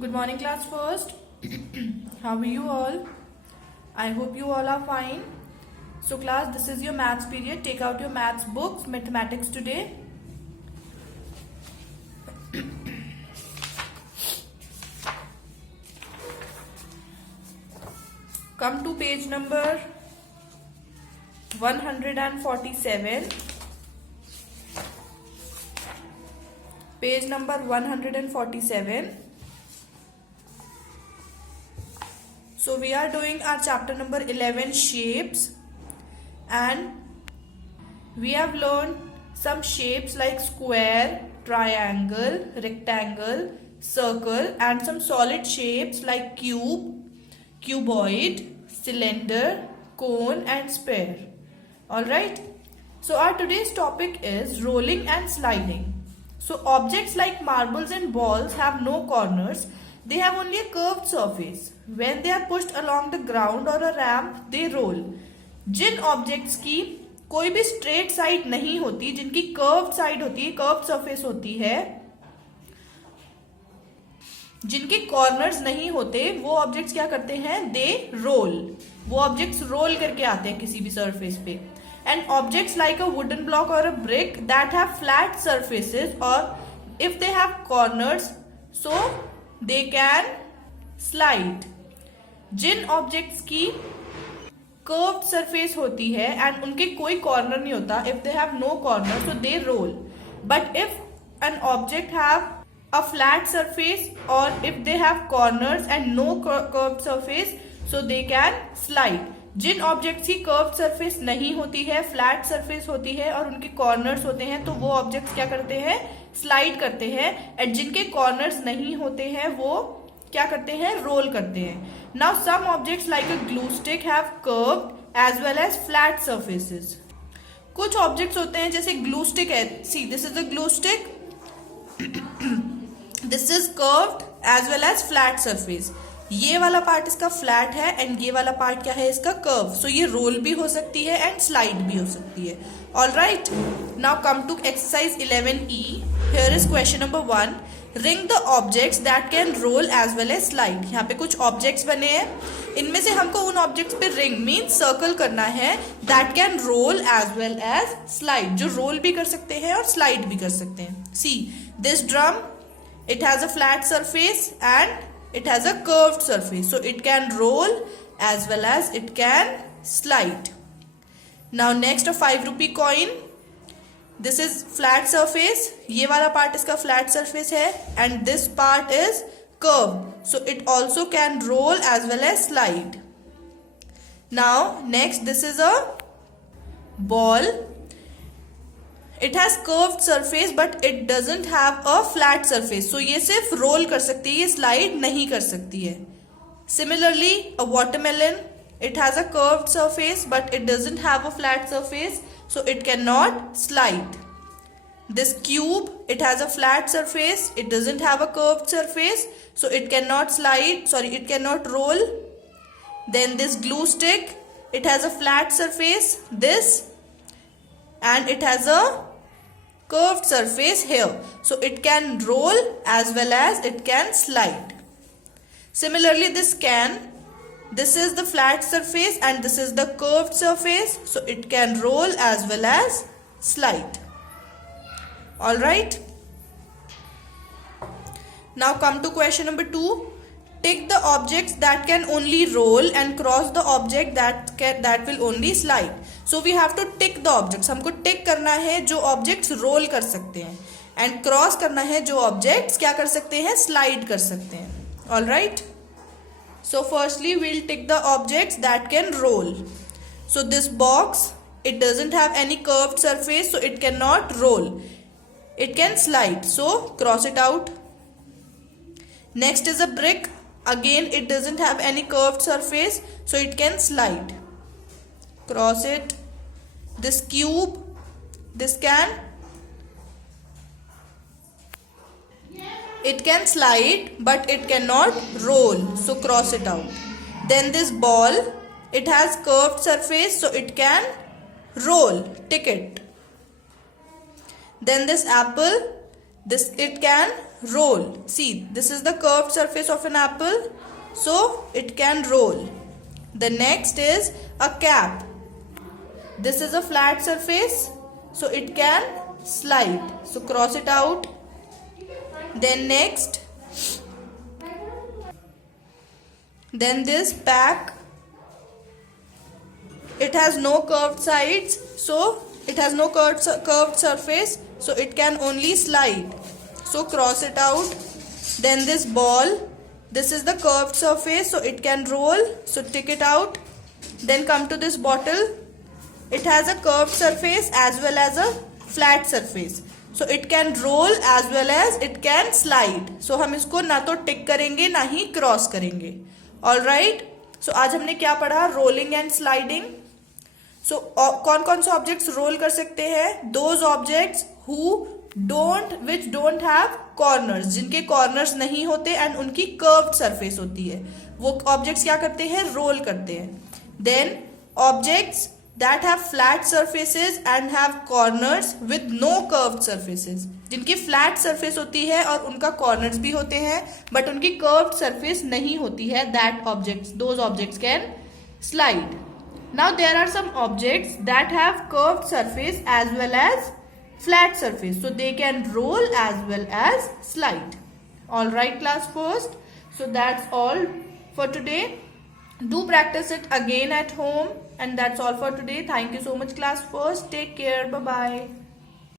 Good morning, class first. How are you all? I hope you all are fine. So, class, this is your maths period. Take out your maths books, mathematics today. Come to page number 147. Page number 147. So we are doing our chapter number 11, shapes, and we have learned some shapes like square, triangle, rectangle, circle, and some solid shapes like cube, cuboid, cylinder, cone, and sphere. Alright, so our today's topic is rolling and sliding. So objects like marbles and balls have no corners. They have only a curved surface. When they are pushed along the ground or a ramp, they roll. जिन objects की कोई भी straight side नहीं होती, जिनकी curved side होती है, curved surface होती है, जिनके कॉर्नर्स नहीं होते, वो ऑब्जेक्ट्स क्या करते हैं? They roll. वो ऑब्जेक्ट्स रोल करके आते हैं किसी भी सरफेस पे. And objects like a wooden block और a brick that have flat surfaces, और if they have corners so they can slide. जिन ऑब्जेक्ट्स की कर्व्ड सरफेस होती है एंड उनके कोई कॉर्नर नहीं होता, if they have no corner so they roll. But if an object have a flat surface or if they have corners and no curved surface so they can slide. जिन objects की curved surface नहीं होती है, flat surface होती है और उनके corners होते हैं, तो वो ऑब्जेक्ट्स क्या करते हैं? स्लाइड करते हैं. एंड जिनके कॉर्नर्स नहीं होते हैं वो क्या करते हैं? रोल करते हैं. Now some objects like a glue stick have curved as well as flat surfaces. कुछ ऑब्जेक्ट्स होते हैं जैसे ग्लू स्टिक है. See this is a glue stick. This is curved as well as flat surface. ये वाला part इसका flat है and ये वाला पार्ट क्या है? इसका कर्व. सो ये रोल भी हो सकती है एंड स्लाइड भी हो सकती है. All right, now come to exercise 11E. Here is question number 1. Ring the objects that can roll as well as slide. यहाँ पे कुछ ऑब्जेक्ट्स बने हैं. इनमें से हमको उन ऑब्जेक्ट्स पे रिंग मीन्स सर्कल करना है that can roll as well as slide, जो रोल भी कर सकते हैं और स्लाइड भी कर सकते हैं. See this drum, it has a flat surface and it has a curved surface, so it can roll as well as it can slide. Now next a 5 rupee coin. This is flat surface. ये वाला part इसका flat surface है and this part is curved, so it also can roll as well as slide. Now next this is a ball. It has curved surface but it doesn't have a flat surface. So ये सिर्फ role कर सकती है, ये slide नहीं कर सकती है. Similarly, a watermelon, it has a curved surface but it doesn't have a flat surface, so it cannot slide. This cube, it has a flat surface, it doesn't have a curved surface, so it cannot slide, it cannot roll. Then this glue stick, it has a flat surface, and it has a curved surface here, so it can roll as well as it can slide. Similarly, this can, this is the flat surface and this is the curved surface, so it can roll as well as slide. All right, now come to question number 2. Tick the objects that can only roll and cross the object that will only slide. So we have to tick the objects. हमको tick करना है जो objects roll कर सकते हैं and cross करना है जो objects क्या कर सकते हैं? slide कर सकते हैं. All right. So firstly we'll tick the objects that can roll. So this box, it doesn't have any curved surface, so it cannot roll. It can slide, so cross it out. Next is a brick. Again, it doesn't have any curved surface, so it can slide. Cross it. This cube, this can, it can slide, but it cannot roll, so cross it out. Then this ball, it has curved surface, so it can roll. Tick it. Then this apple, this it can roll. See, this is the curved surface of an apple, so it can roll. The next is a cap. This is a flat surface, so it can slide. So cross it out. Then next, then this pack. It has no curved sides, so it has no curved surface, so it can only slide. So cross it out. Then this ball. This is the curved surface, so it can roll. So tick it out. Then come to this bottle. It has a curved surface as well as a flat surface. So it can roll as well as it can slide. So हम इसको ना तो टिक करेंगे ना ही cross करेंगे. Alright. So आज हमने क्या पढ़ा? Rolling and sliding. सो कौन कौन से ऑब्जेक्ट्स रोल कर सकते हैं? Those objects which don't have corners, जिनके कॉर्नर्स नहीं होते एंड उनकी कर्व्ड सरफेस होती है, वो ऑब्जेक्ट्स क्या करते हैं? रोल करते हैं. Then objects that have flat surfaces and have corners with no curved surfaces, जिनकी फ्लैट सरफेस होती है और उनका कॉर्नर्स भी होते हैं बट उनकी कर्व्ड सरफेस नहीं होती है, those objects can slide. Now there are some objects that have curved surface as well as flat surface, so they can roll as well as slide. All right, class first. So that's all for today. Do practice it again at home, and that's all for today. Thank you so much, class first. Take care. Bye bye.